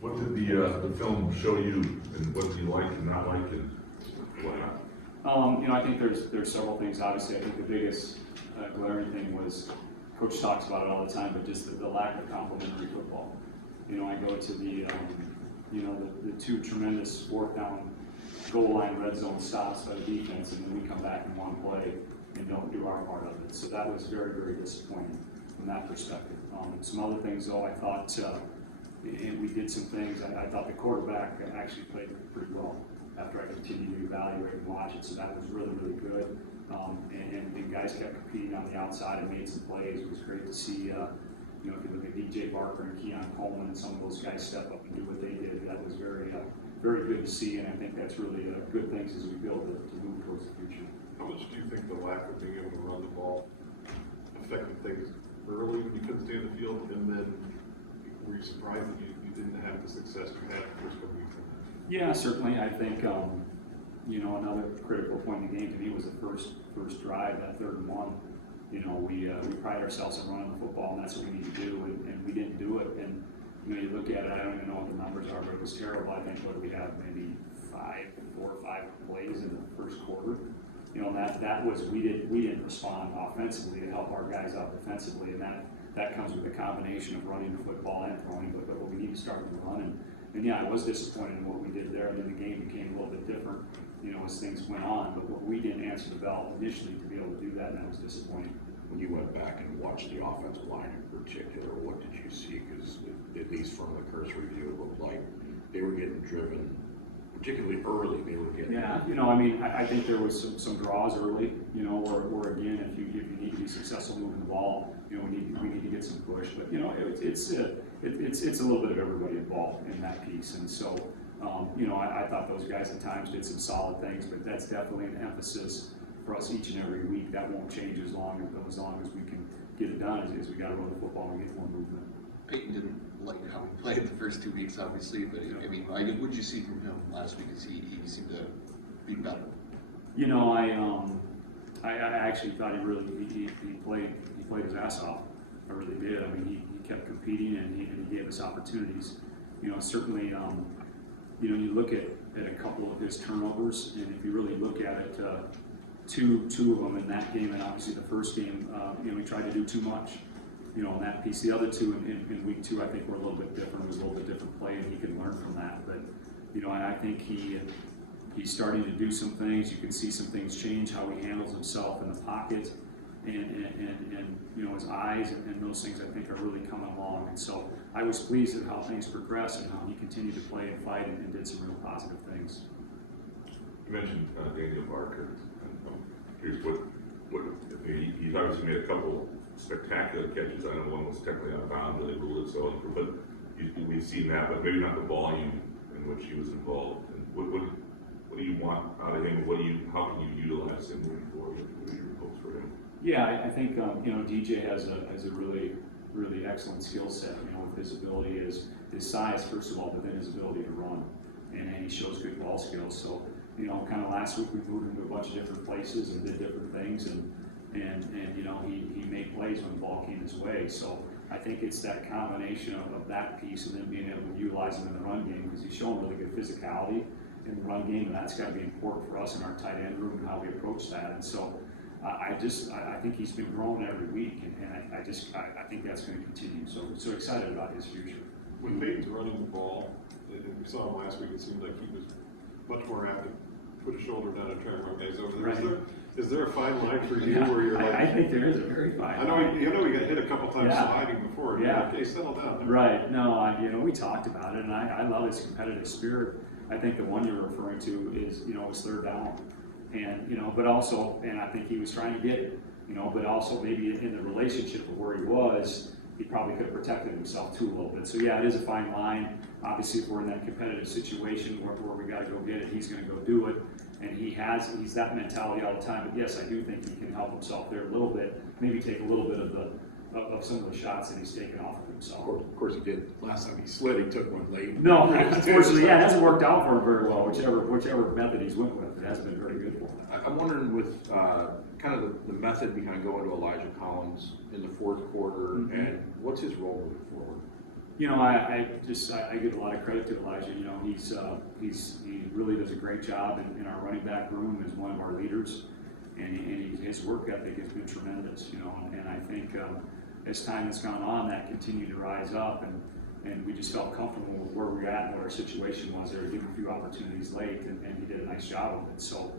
What did the film show you, and what do you like and not like, and why not? I think there's several things. Obviously, I think the biggest glaring thing was, Coach talks about it all the time, but just the lack of complementary football. I go to the two tremendous fourth down goal line red zone stops by the defense, and then we come back in one play and don't do our part of it. So that was very, very disappointing from that perspective. Some other things though, I thought, and we did some things, I thought the quarterback actually played pretty well after I continued to evaluate and watch it, so that was really, really good. And guys kept competing on the outside and made some plays. It was great to see, if you look at DJ Barker and Keon Coleman and some of those guys step up and do what they did, that was very, very good to see, and I think that's really good things as we build to move towards the future. How much do you think the lack of being able to run the ball affected things early when you couldn't stay in the field, and then were you surprised that you didn't have the success you had the first couple weeks? Yeah, certainly. I think another critical point in the game to me was the first drive, that 3rd and 1. We pride ourselves on running the football, and that's what we need to do, and we didn't do it. And you look at it, I don't even know what the numbers are, but it was terrible. I think what we have maybe 4 or 5 plays in the first quarter. That was we didn't respond offensively to help our guys out defensively, and that comes with a combination of running the football and throwing. But we need to start with the run. And yeah, I was disappointed in what we did there, and then the game became a little bit different, as things went on. But we didn't answer the bell initially to be able to do that, and that was disappointing. When you went back and watched the offensive line in particular, what did you see? Because at least from the cursory view, it looked like they were getting driven, particularly early. They were getting. Yeah, I think there was some draws early. Or again, if you need to be successful moving the ball, we need to get some push. But it's a little bit of everybody involved in that piece, and so I thought those guys at times did some solid things, but that's definitely an emphasis for us each and every week. That won't change as long as we can get it done. Is we got to run the football and get more movement. Payton didn't like how he played the first 2 weeks, obviously, but what did you see from him last week? He seemed to be better. I actually thought he played his ass off. I really did. He kept competing and he gave us opportunities. Certainly, you look at a couple of his turnovers, and if you really look at it, two of them in that game, and obviously the first game, he tried to do too much. In that piece. The other two in week 2, I think were a little bit different. It was a little bit different play, and he can learn from that. But I think he's starting to do some things. You can see some things change, how he handles himself in the pocket, and his eyes and those things I think are really coming along. And so I was pleased at how things progressed and how he continued to play and fight and did some real positive things. You mentioned Daniel Barker. Here's what he's obviously made a couple spectacular catches. I know one was technically out of bounds, really ruled it so, but we've seen that, but maybe not the volume in which he was involved. And what do you want out of him? How can you utilize him moving forward? What are your hopes for him? Yeah, I think DJ has a really, really excellent skill set. With his ability, his size first of all, but then his ability to run, and he shows good ball skills. So kind of last week we moved him to a bunch of different places and did different things, and he made plays when the ball came his way. So I think it's that combination of that piece and then being able to utilize him in the run game, because he's shown really good physicality in the run game, and that's got to be important for us in our tight end room and how we approach that. And so I think he's been growing every week, and I think that's going to continue. So excited about his future. When Payton's running the ball, and we saw him last week, it seemed like he was much more apt to put a shoulder down and try and run guys over there. Right. Is there a fine line for you where you're like? I think there is a very fine line. He got hit a couple times sliding before. Yeah. Okay, settle down. Right. No, we talked about it, and I love his competitive spirit. I think the one you're referring to is, his 3rd down, and but also, and I think he was trying to get it, but also maybe in the relationship of where he was, he probably could have protected himself too a little bit. So yeah, it is a fine line. Obviously, if we're in that competitive situation where we got to go get it, he's going to go do it. And he's that mentality all the time. But yes, I do think he can help himself there a little bit, maybe take a little bit of some of the shots that he's taken off of himself. Of course he did. Last time he slid, he took one late. No, unfortunately, it hasn't worked out for him very well, whichever method he's went with. It hasn't been very good for him. I'm wondering with kind of the method behind going to Elijah Collins in the 4th quarter, and what's his role moving forward? I give a lot of credit to Elijah. He really does a great job in our running back room as one of our leaders, and his work ethic has been tremendous. And I think as time has gone on, that continued to rise up, and we just felt comfortable with where we were at and what our situation was. There were a few opportunities late, and he did a nice job of it. So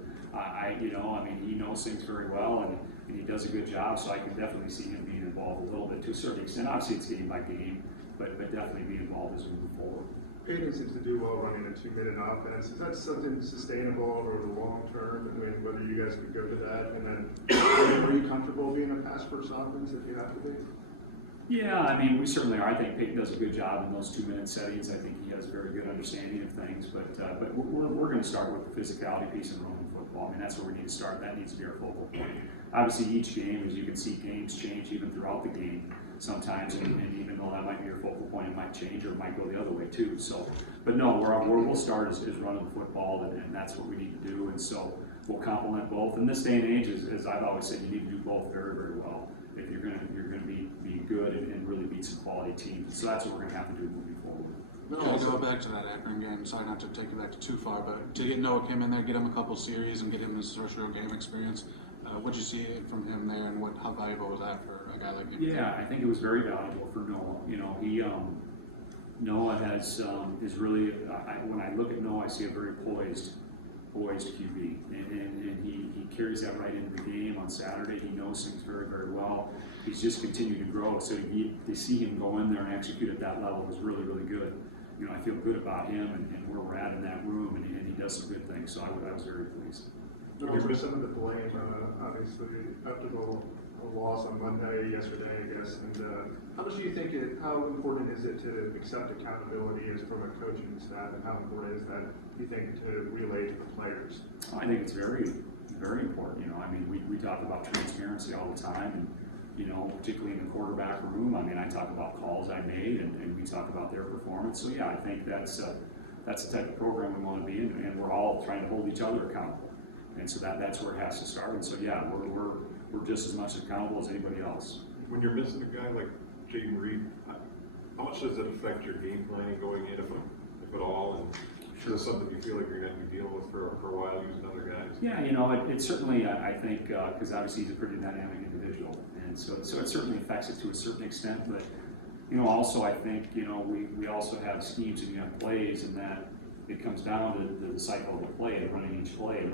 he knows things very well, and he does a good job. So I can definitely see him being involved a little bit to a certain extent. Obviously, it's game by game. But definitely be involved as we move forward. Payton seems to do well running a 2-minute offense. Is that something sustainable over the long term? I mean, whether you guys could go to that, and then are you comfortable being a pass-first offense if you have to be? Yeah, I mean, we certainly are. I think Payton does a good job in those 2-minute settings. I think he has a very good understanding of things. But we're going to start with the physicality piece in Roman football. I mean, that's where we need to start. That needs to be our focal point. Obviously, each game, as you can see, games change even throughout the game sometimes, and even though that might be your focal point, it might change or it might go the other way too. So, but no, we'll start is running the football, and that's what we need to do. And so we'll complement both. In this day and age, as I've always said, you need to do both very, very well if you're going to be good and really beat some quality teams. So that's what we're going to have to do moving forward. Yeah, go back to that Akron game. Sorry not to take you back too far, but to get Noah Kim in there, get him a couple series, and get him his first real game experience. What did you see from him there, and how valuable was that for a guy like him? Yeah, I think it was very valuable for Noah. Noah is really. When I look at Noah, I see a very poised QB, and he carries that right into the game on Saturday. He knows things very, very well. He's just continued to grow. So to see him go in there and execute at that level is really, really good. I feel good about him and where we're at in that room, and he does some good things. So I was very pleased. What was some of the blame, obviously, after the loss on Monday, yesterday, I guess, and how important is it to accept accountability as from a coaching staff, and how important is that, you think, to relay to the players? I think it's very, very important. We talk about transparency all the time, and particularly in the quarterback room. I talk about calls I made, and we talk about their performance. So yeah, I think that's the type of program we want to be in, and we're all trying to hold each other accountable. And so that's where it has to start. And so yeah, we're just as much accountable as anybody else. When you're missing a guy like Jaden Reed, how much does it affect your game planning going in, if at all? And is this something you feel like you're going to be dealing with for a while using other guys? Yeah, it certainly, I think, because obviously he's a pretty dynamic individual, and so it certainly affects it to a certain extent. But also I think we also have schemes and you have plays, and that it comes down to the cycle of the play and running each play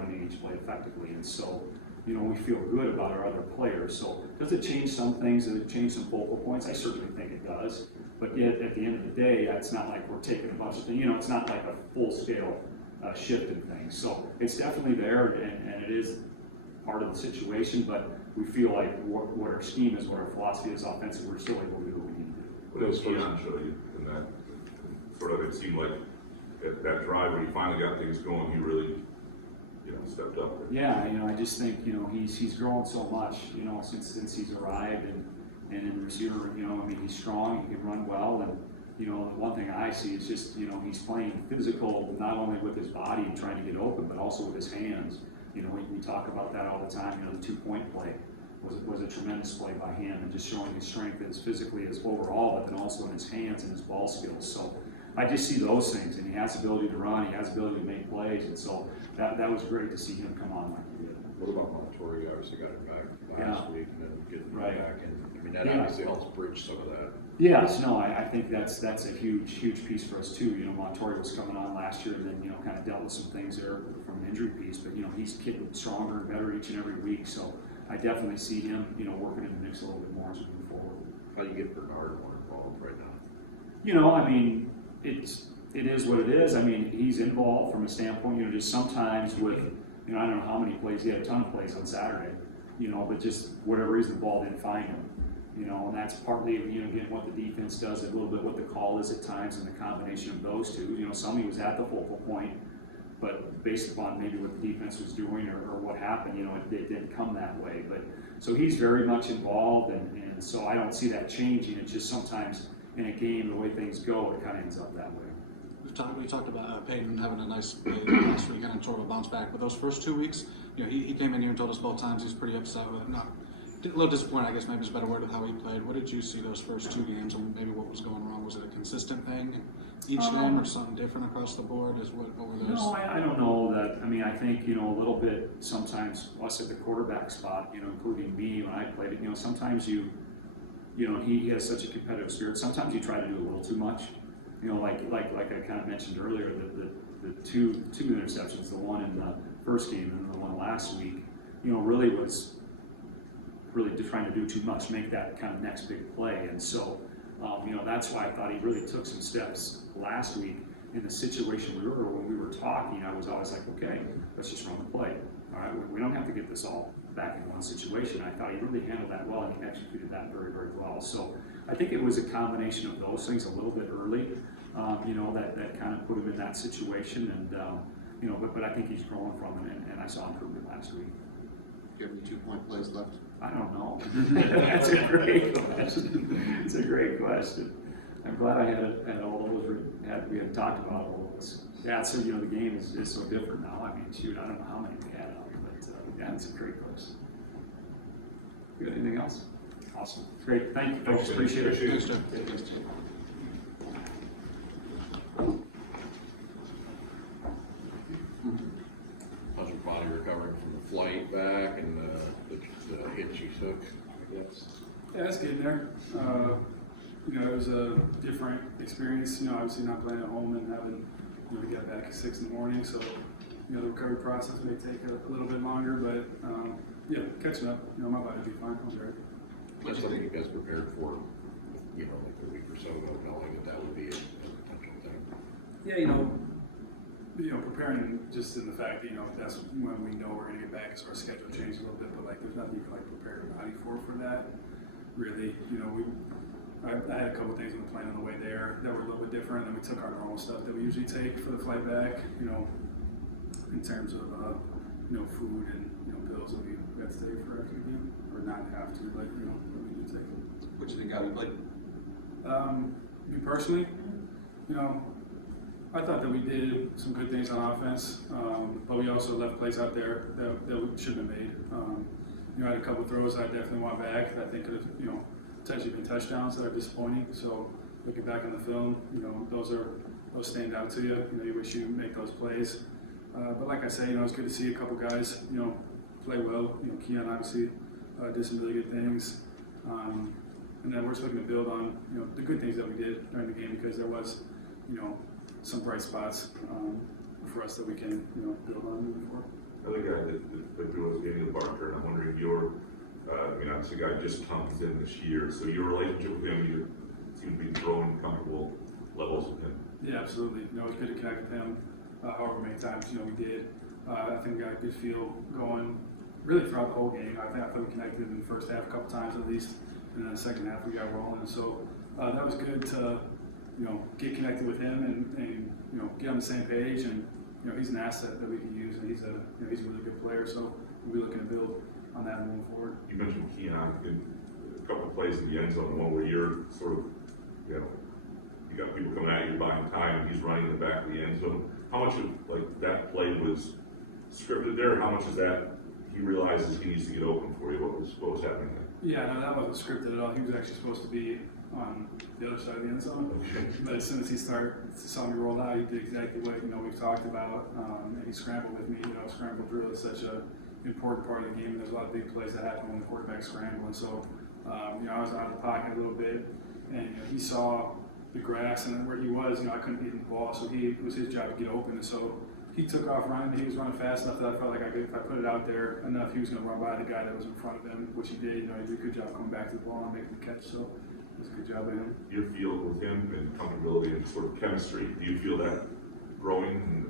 effectively. And so we feel good about our other players. So does it change some things? Does it change some focal points? I certainly think it does. But yet at the end of the day, it's not like we're taking a bunch of things. It's not like a full-scale shift in things. So it's definitely there, and it is part of the situation. But we feel like what our scheme is, what our philosophy is offensively, we're still able to do what we need to do. What else Keon show you in that? Sort of, it seemed like at that drive when he finally got things going, he really, stepped up. Yeah, I just think he's grown so much, since he's arrived, and in the receiver, he's strong, he can run well, and one thing I see is just he's playing physical not only with his body and trying to get open, but also with his hands. We talk about that all the time. The 2-point play was a tremendous play by him, and just showing his strength as physically as overall, but then also in his hands and his ball skills. So I just see those things, and he has the ability to run, he has the ability to make plays, and so that was great to see him come on like he did. What about Montori? Obviously got him back last week, and then getting him Right. back, and that obviously helps bridge some of that. Yes, no, I think that's a huge piece for us too. Montori was coming on last year, and then kind of dealt with some things there from an injury piece, but he's getting stronger and better each and every week. So I definitely see him working in the mix a little bit more as we move forward. How do you get Bernard more involved right now? It is what it is. He's involved from a standpoint, just sometimes with, I don't know how many plays, he had a ton of plays on Saturday, but just whatever reason the ball didn't find him, and that's partly, again, what the defense does, a little bit what the call is at times, and the combination of those two. Some he was at the focal point, but based upon maybe what the defense was doing or what happened, it didn't come that way. But so he's very much involved, and so I don't see that changing. It's just sometimes in a game, the way things go, it kind of ends up that way. We talked about Payton having a nice play last weekend and sort of bounce back, but those first 2 weeks, he came in here and told us both times he was pretty upset with it. a little disappointed, I guess maybe is a better word, with how he played. What did you see those first 2 games, and maybe what was going wrong? Was it a consistent thing in each game, or something different across the board? What were those? No, I don't know that. I mean, I think, a little bit sometimes us at the quarterback spot, including me when I played it, sometimes he has such a competitive spirit. Sometimes you try to do a little too much. Like I kind of mentioned earlier, the two interceptions, the one in the first game and the one last week, really was really trying to do too much, make that kind of next big play. And so, that's why I thought he really took some steps last week in the situation when we were talking. I was always like, okay, let's just run the play. All right, we don't have to get this all back in one situation. I thought he really handled that well, and he executed that very, very well. So I think it was a combination of those things a little bit early, that kind of put him in that situation. And, but I think he's growing from it, and I saw improvement last week. Do you have any 2-point plays left? I don't know. That's a great question. It's a great question. I'm glad I had all those. We had talked about all those. Yeah, so the game is so different now. I mean, shoot, I don't know how many we had out, but yeah, it's a great question. You got anything else? Awesome. Great. Thank you, folks. Appreciate it. Thanks, Jeff. Thanks, Jim. How's your body recovering from the flight back and the hits you took, I guess? Yeah, it's getting there. It was a different experience, obviously not playing at home and having, to get back at 6 in the morning. So, the recovery process may take a little bit longer, but, yeah, catching up, my body will be fine. I'll be right. That's something you guys prepared for, like a week or so ago, knowing that would be a potential thing. Yeah, preparing just in the fact that, that's when we know we're gonna get back, so our schedule changed a little bit, but there's nothing you can prepare your body for that. Really, I had a couple things on the plane on the way there that were a little bit different, and we took our normal stuff that we usually take for the flight back, in terms of, food and, pills that we had to take for after the game, or not have to, but, that we do take. What do you think, how we played? Me personally, I thought that we did some good things on offense, but we also left plays out there that we shouldn't have made. I had a couple throws I definitely want back that I think could have, potentially been touchdowns that are disappointing. So looking back on the film, those stand out to you. You wish you make those plays. But like I say, it's good to see a couple guys, play well. Keon obviously did some really good things. And then we're just looking to build on, the good things that we did during the game, because there was, some bright spots for us that we can, build on moving forward. Another guy that was Daniel Barker, and I'm wondering obviously the guy just comes in this year, so your relationship with him, you seem to be throwing comfortable levels with him. Yeah, absolutely. It's good to connect with him. However many times, we did. I think we got a good feel going really throughout the whole game. I thought we connected in the first half a couple times at least, and then the second half we got rolling. And so that was good to, get connected with him and get on the same page. And he's an asset that we can use, and he's a really good player. So we'll be looking to build on that moving forward. You mentioned Keon, a couple of plays in the end zone, one where you're sort of, you got people coming at you buying time, and he's running in the back of the end zone. How much of that play was scripted there? How much is that he realizes he needs to get open for you? What was happening there? Yeah, no, that wasn't scripted at all. He was actually supposed to be on the other side of the end zone. Okay. But as soon as he saw me roll out, he did exactly what we've talked about, and he scrambled with me. Scramble drill is such a important part of the game, and there's a lot of big plays that happen when the quarterback's scrambling. So, I was out of the pocket a little bit, and he saw the grass and where he was. I couldn't get him the ball, so it was his job to get open. And so he took off running. He was running fast enough that I felt like if I put it out there enough, he was going to run by the guy that was in front of him, which he did. He did a good job coming back to the ball and making the catch. So it was a good job of him. Your feel with him and comfortability and sort of chemistry, do you feel that growing?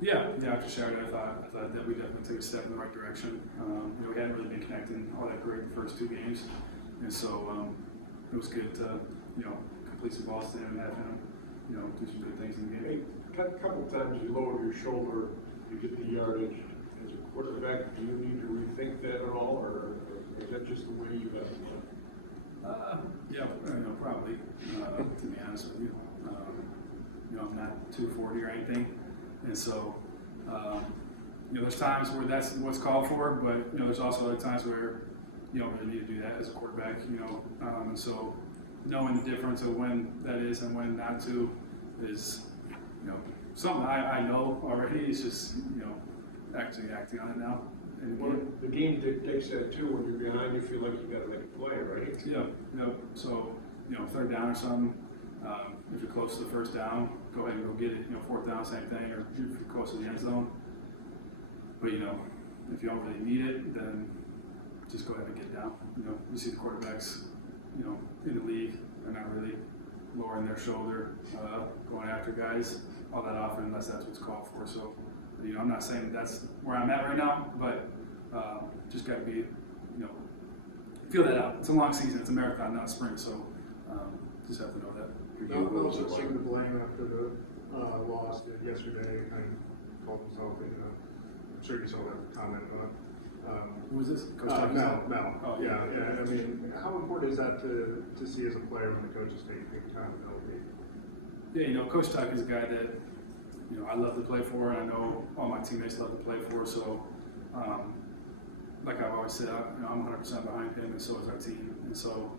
Yeah, after Saturday, I thought that we definitely took a step in the right direction. We hadn't really been connecting all that great the first 2 games, and so it was good to complete some balls to him and have him do some good things in the game. A couple of times you lower your shoulder, you get the yardage. As a quarterback, do you need to rethink that at all, or is that just the way you got to play? Yeah, probably. To be honest with you, I'm not 240 or anything, and so there's times where that's what's called for, but there's also other times where you don't really need to do that as a quarterback, and so knowing the difference of when that is and when not to is, something I know already. It's just, actually acting on it now. And The game dictates that too. When you're behind, you feel like you got to make a play, right? Yeah. So, third down or something, if you're close to the first down, go ahead and go get it. Fourth down, same thing, or if you're close to the end zone. But, if you don't really need it, then just go ahead and get down. You see the quarterbacks, in the league, they're not really lowering their shoulder, going after guys all that often unless that's what's called for. So, I'm not saying that's where I'm at right now, but just got to be, feel that out. It's a long season. It's a marathon, not a sprint. So just have to know that. Bill was taking the blame after the loss yesterday and called himself, I'm sure you saw that comment on Who is this? Coach Mel. Oh, Yeah. I mean, how important is that to see as a player when the coaches take accountability? Yeah, Coach Tuck is a guy that, I love to play for, and I know all my teammates love to play for. So, like I've always said, I'm 100% behind him, and so is our team. And so,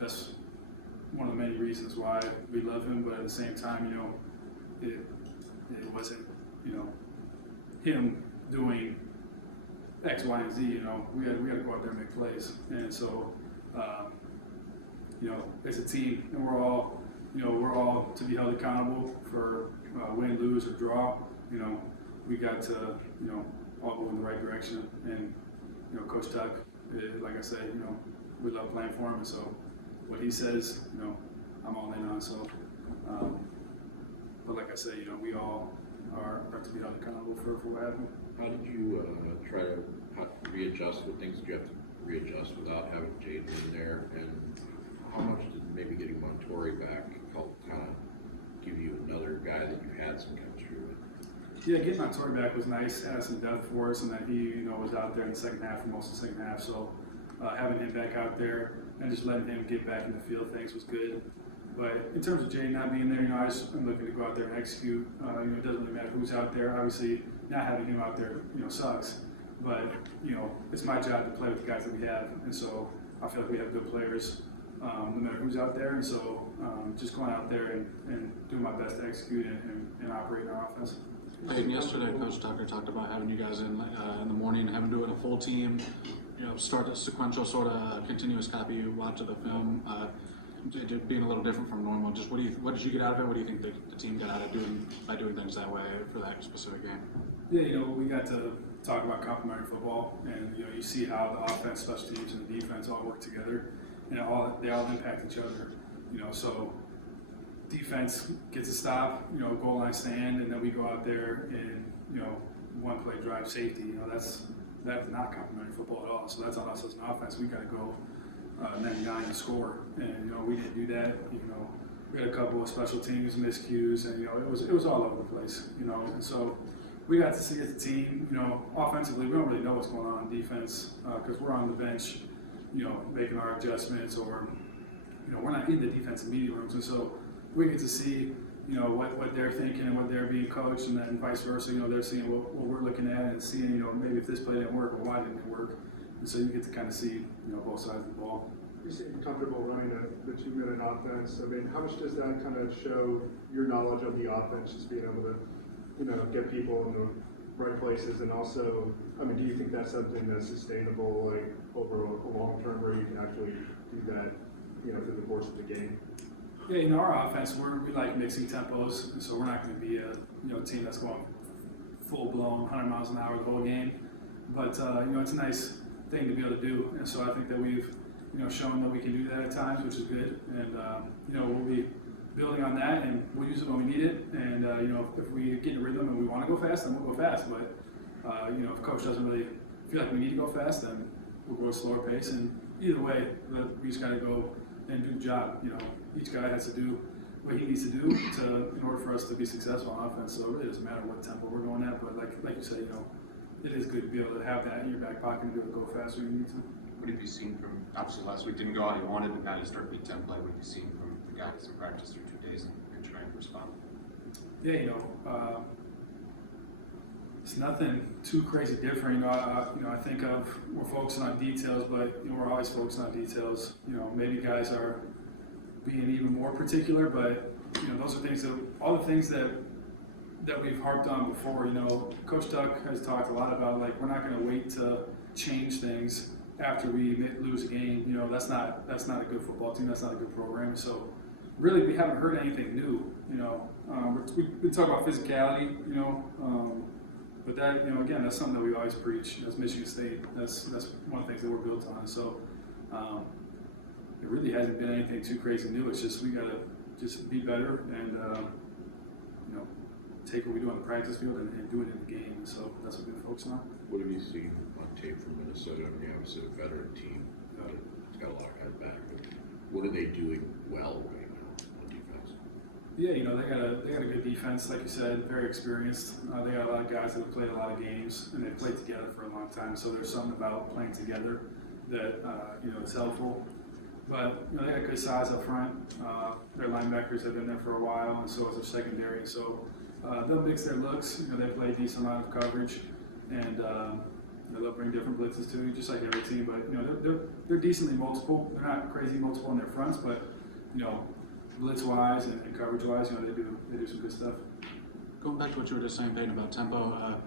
that's one of the many reasons why we love him. But at the same time, it wasn't, him doing X, Y, and Z. We had to go out there and make plays. And so, as a team, and we're all to be held accountable for win, lose, or draw. We got to, all go in the right direction. And, Coach Tuck, like I said, we love playing for him. And so what he says, I'm all in on. So, but like I said, we all are to be held accountable for what happened. How did you try to readjust with things? Did you have to readjust without having Jaden in there? And how much did maybe getting Montori back help kind of give you another guy that you had some chemistry with? Yeah, getting Montori back was nice. Added some depth for us, and that he, was out there in the second half for most of the second half. So having him back out there and just letting him get back in the field of things was good. But in terms of Jaden not being there, I'm looking to go out there and execute. It doesn't really matter who's out there. Obviously, not having him out there, sucks. But, it's my job to play with the guys that we have. And so I feel like we have good players, no matter who's out there. And so just going out there and doing my best to execute and operate in our offense. Payton, yesterday, Coach Tucker talked about having you guys in the morning, having to do it a full team, start a sequential sort of continuous copy you watch of the film. It being a little different from normal. Just what did you get out of it? What do you think the team got out of by doing things that way for that specific game? Yeah, we got to talk about complementary football, and you see how the offense, special teams, and the defense all work together, and they all impact each other. So defense gets a stop, goal line stand, and then we go out there and one play drive safety. That's not complementary football at all. So that's on us as an offense. We got to go 99 to score, and we didn't do that. We had a couple of special teams miscues, and it was all over the place. And so we got to see as a team. Offensively, we don't really know what's going on in defense because we're on the bench, making our adjustments, or we're not in the defensive meeting rooms, and so we get to see what they're thinking and what they're being coached, and then vice versa. They're seeing what we're looking at and seeing maybe if this play didn't work or why didn't it work. And so you get to kind of see, both sides of the ball. You seem comfortable running the 2-minute offense. I mean, how much does that kind of show your knowledge of the offense, just being able to, get people in the right places? And also, I mean, do you think that's something that's sustainable, like over a long term, where you can actually do that, through the course of the game? Yeah, our offense, we like mixing tempos, and so we're not going to be a team that's going full blown 100 miles an hour the whole game. But it's a nice thing to be able to do, and so I think that we've shown that we can do that at times, which is good. And we'll be building on that, and we'll use it when we need it. And if we get in a rhythm and we want to go fast, then we'll go fast. But if coach doesn't really feel like we need to go fast, then we'll go at a slower pace. And either way, we just got to go and do the job. Each guy has to do what he needs to do in order for us to be successful on offense. So it really doesn't matter what tempo we're going at. But like you said, it is good to be able to have that in your back pocket and be able to go faster when you need to. What have you seen from, obviously last week didn't go how you wanted, but now you start Big Ten play. What have you seen from the guys in practice through 2 days and trying to respond? Yeah, it's nothing too crazy different. I think of we're focusing on details, but we're always focusing on details. Maybe guys are being even more particular, but those are things that all the things that we've harped on before. Coach Duck has talked a lot about like we're not going to wait to change things after we lose a game. That's not a good football team. That's not a good program. So really, we haven't heard anything new. We talk about physicality. But that again, that's something that we always preach. That's Michigan State. That's one of the things that we're built on. So it really hasn't been anything too crazy new. It's just we gotta just be better and take what we do on the practice field and do it in the game. And so that's what we're focusing on. What have you seen on tape from Minnesota? I mean, obviously a veteran team. It's got a lot of guys back. But what are they doing well right now on defense? Yeah, they got a good defense, like you said, very experienced. They got a lot of guys that have played a lot of games and they've played together for a long time. So there's something about playing together that is helpful. But they got good size up front. Their linebackers have been there for a while, and so is their secondary. So they'll mix their looks. They play a decent amount of coverage, and they'll bring different blitzes too, just like every team. But they're decently multiple. They're not crazy multiple in their fronts, but blitz wise and coverage wise, they do some good stuff. Going back to what you were just saying, Payton, about tempo,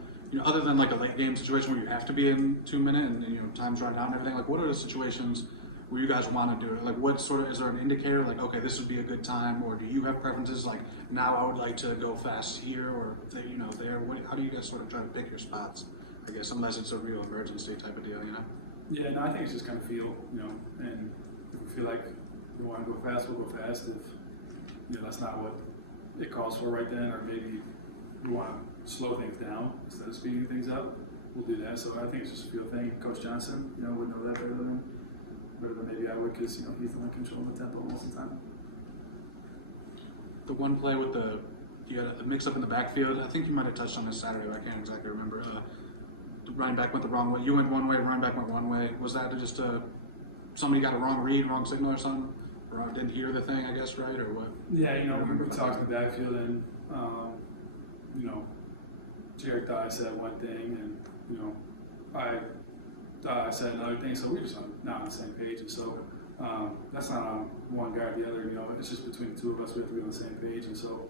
other than like a late game situation where you have to be in 2 minutes and time's run out and everything, like what are the situations where you guys want to do it? Like what sort of, is there an indicator like, okay, this would be a good time, or do you have preferences like now I would like to go fast here or there? How do you guys sort of try to pick your spots? I guess unless it's a real emergency type of deal, Yeah, no, I think it's just kind of feel, and if we feel like we want to go fast, we'll go fast. If that's not what it calls for right then, or maybe we want to slow things down instead of speeding things up, we'll do that. So I think it's just a feel thing. Coach Johnson, would know that better than maybe I would, because he's the one controlling the tempo most of the time. The one play with you had a mix up in the backfield. I think you might have touched on this Saturday, but I can't exactly remember. The running back went the wrong way. You went one way, running back went one way. Was that just somebody got a wrong read, wrong signal or something? Or didn't hear the thing, I guess, right? Or what? Yeah, we talked in the backfield, and Jared thought I said one thing, and I thought I said another thing, so we're just not on the same page. And so that's not on one guy or the other. It's just between the two of us. We have to be on the same page, and so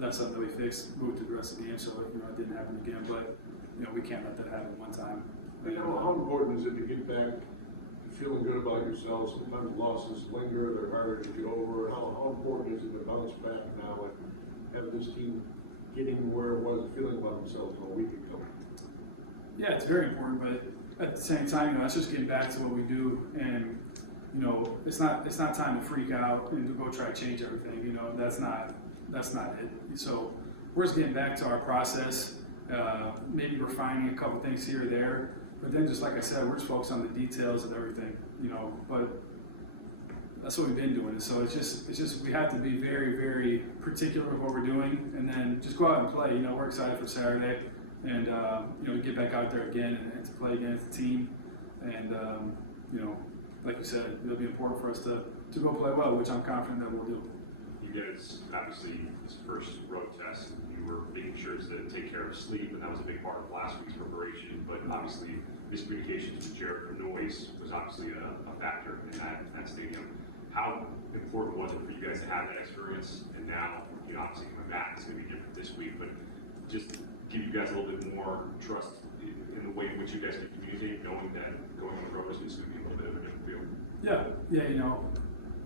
that's something that we fixed, moved to the rest of the game, so it didn't happen again. But we can't let that happen one time. How important is it to get back to feeling good about yourselves? Sometimes losses linger, they're harder to get over. How important is it to bounce back now and have this team getting where it was feeling about themselves a week ago? Yeah, it's very important, but at the same time, that's just getting back to what we do, and it's not time to freak out and to go try to change everything. That's not it. So we're just getting back to our process. Maybe refining a couple things here or there, but then just like I said, we're just focused on the details of everything. But that's what we've been doing. So it's just we have to be very, very particular with what we're doing, and then just go out and play. We're excited for Saturday, and get back out there again and to play again as a team. And like you said, it'll be important for us to go play well, which I'm confident that we'll do. You guys, obviously, this first road test, you were making sure to take care of sleep, and that was a big part of last week's preparation. But obviously, miscommunications with Jared for noise was obviously a factor in that stadium. How important was it for you guys to have that experience? And now, obviously coming back, it's going to be different this week, but just give you guys a little bit more trust in the way in which you guys can communicate, knowing that going on the road is going to be a little bit of a different field. Yeah,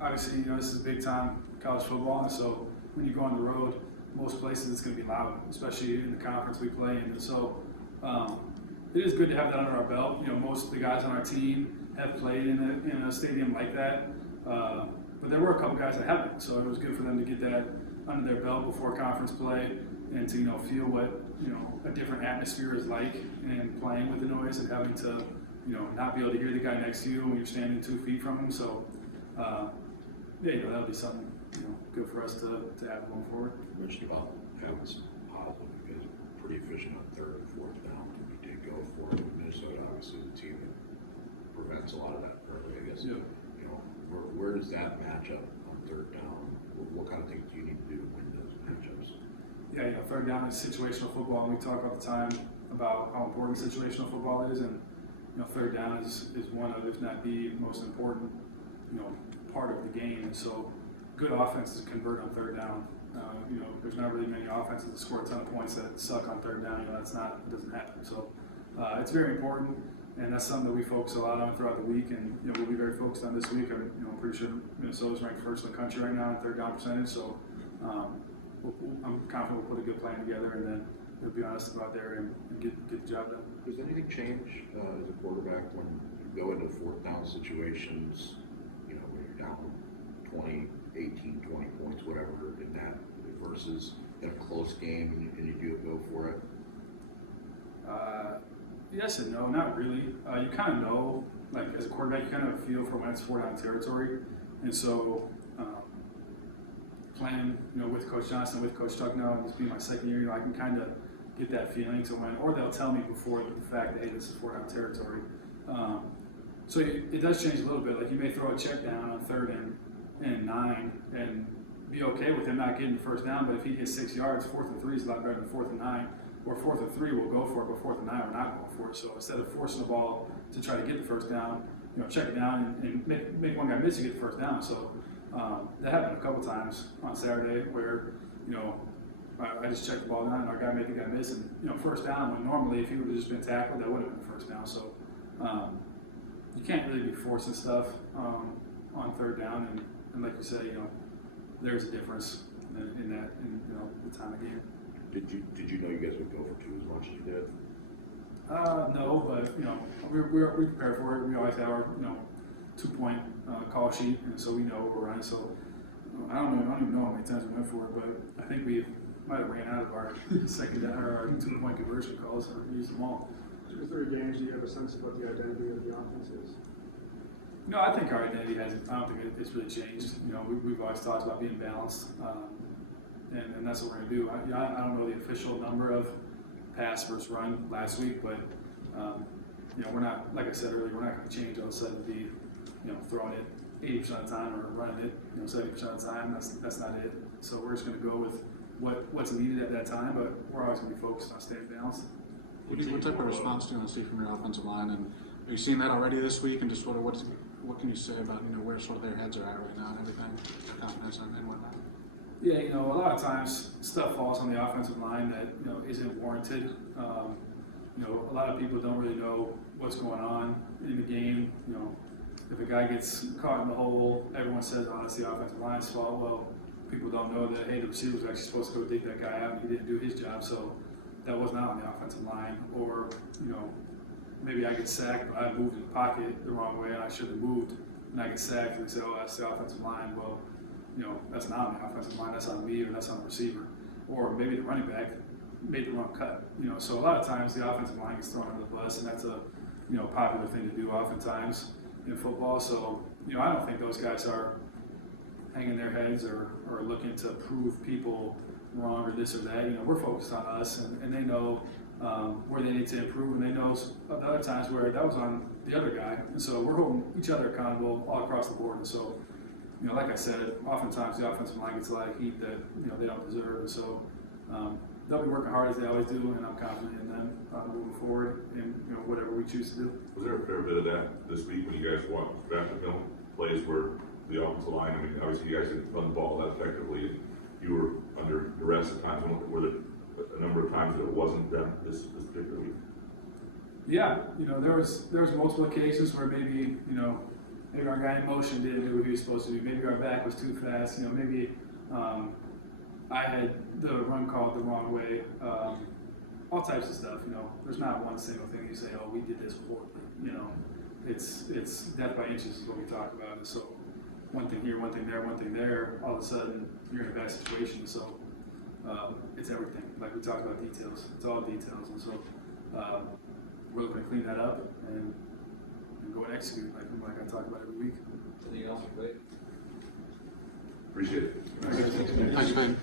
obviously, this is big time college football, and so when you go on the road, most places it's going to be loud, especially in the conference we play in. And so it is good to have that under our belt. Most of the guys on our team have played in a stadium like that, but there were a couple guys that haven't. So it was good for them to get that under their belt before conference play, and to feel what a different atmosphere is like, and playing with the noise and having to not be able to hear the guy next to you when you're standing 2 feet from him. So that'll be something good for us to have going forward. You mentioned about having some positive, you guys are pretty efficient on 3rd and 4th down. We did go for it with Minnesota, obviously the team that prevents a lot of that currently, I guess. Yeah. Where does that match up on 3rd down? What kind of things do you need to do to win those matchups? yeah, you know, third down is situational football, and we talk all the time about how important situational football is, and you know, third down is one of, if not the most important, you know, part of the game. And so, good offenses convert on third down. You know, there's not really many offenses that score a ton of points that suck on third down. You know, it doesn't happen. So, it's very important, and that's something that we focus a lot on throughout the week. And you know, we'll be very focused on this week. I'm pretty sure Minnesota's ranked first in the country right now in third down percentage. So, I'm confident we'll put a good plan together, and then we'll be honest about there and get the job done. Does anything change as a quarterback when you go into fourth down situations, you know, when you're down 20, 18, 20 points, whatever, in that, versus in a close game and you do go for it? Yes and no, not really. You kind of know, like as a quarterback, you kind of feel for when it's four down territory, and so playing, you know, with Coach Johnson, with Coach Tuck now, and this being my second year, you know, I can kind of get that feeling to when, or they'll tell me before the fact that hey, this is four down territory. So it does change a little bit. Like you may throw a check down on 3rd and 9 and be okay with him not getting the first down, but if he gets 6 yards, 4th and 3 is a lot better than 4th and 9. Or 4th and 3, we'll go for it, but 4th and 9, we're not going for it. So instead of forcing the ball to try to get the first down, you know, check it down and make one guy miss, you get the first down. So that happened a couple times on Saturday where, you know, I just checked the ball down and our guy made the guy miss. And, you know, first down, when normally if he would have just been tackled, that would have been first down. So you can't really be forcing stuff on 3rd down. And like you say, you know, there's a difference in that, in, you know, the time of game. Did you know you guys would go for 2 as much as you did? No, but you know, we prepare for it. We always have our 2-point call sheet, and so we know what we're running. So I don't even know how many times we went for it, but I think we might have ran out of our second down or our 2-point conversion calls or used them all. Through 3 games, do you have a sense of what the identity of the offense is? No, I think our identity hasn't. I don't think it's really changed. You know, we've always talked about being balanced. And that's what we're going to do. I don't know the official number of pass versus run last week, but you know, we're not, like I said earlier, we're not going to change all of a sudden be, you know, throwing it 80% of the time or running it, you know, 70% of the time. That's not it. So we're just going to go with what's needed at that time, but we're always going to be focused on staying balanced. What type of response do you want to see from your offensive line? And are you seeing that already this week? And just sort of what can you say about, you know, where sort of their heads are at right now and everything, confidence and whatnot? Yeah, you know, a lot of times stuff falls on the offensive line that, you know, isn't warranted. You know, a lot of people don't really know what's going on in the game. You know, if a guy gets caught in the hole, everyone says, oh, it's the offensive line's fault. Well, people don't know that, hey, the receiver was actually supposed to go dig that guy out and he didn't do his job, so that was not on the offensive line. Or, you know, maybe I get sacked, but I moved in the pocket the wrong way and I should have moved, and I get sacked and they say, oh, that's the offensive line. Well, you know, that's not on the offensive line, that's on me or that's on the receiver. Or maybe the running back made the wrong cut. You know, so a lot of times the offensive line gets thrown under the bus, and that's a, you know, popular thing to do oftentimes in football. So, you know, I don't think those guys are hanging their heads or looking to prove people wrong or this or that. You know, we're focused on us, and they know where they need to improve, and they know other times where that was on the other guy. And so we're holding each other accountable all across the board. And so, you know, like I said, oftentimes the offensive line gets a lot of heat that, you know, they don't deserve. And so they'll be working hard as they always do, and I'm confident in them moving forward in, you know, whatever we choose to do. Was there a fair bit of that this week when you guys watched back the film plays where the offensive line, I mean, obviously you guys didn't run the ball that effectively, you were under duress at times. Were there a number of times that it wasn't done this particular week? Yeah, you know, there was multiple occasions where maybe, you know, maybe our guy in motion didn't do what he was supposed to do. Maybe our back was too fast. You know, maybe I had the run called the wrong way. All types of stuff. You know, there's not one single thing you say, oh, we did this poorly. You know, it's death by inches is what we talk about. And so one thing here, one thing there, one thing there. All of a sudden, you're in a bad situation. So it's everything. Like we talked about details. It's all details. And so we're looking to clean that up and go and execute like I talk about every week. Anything else, Blake? Appreciate it. Thanks, Ben.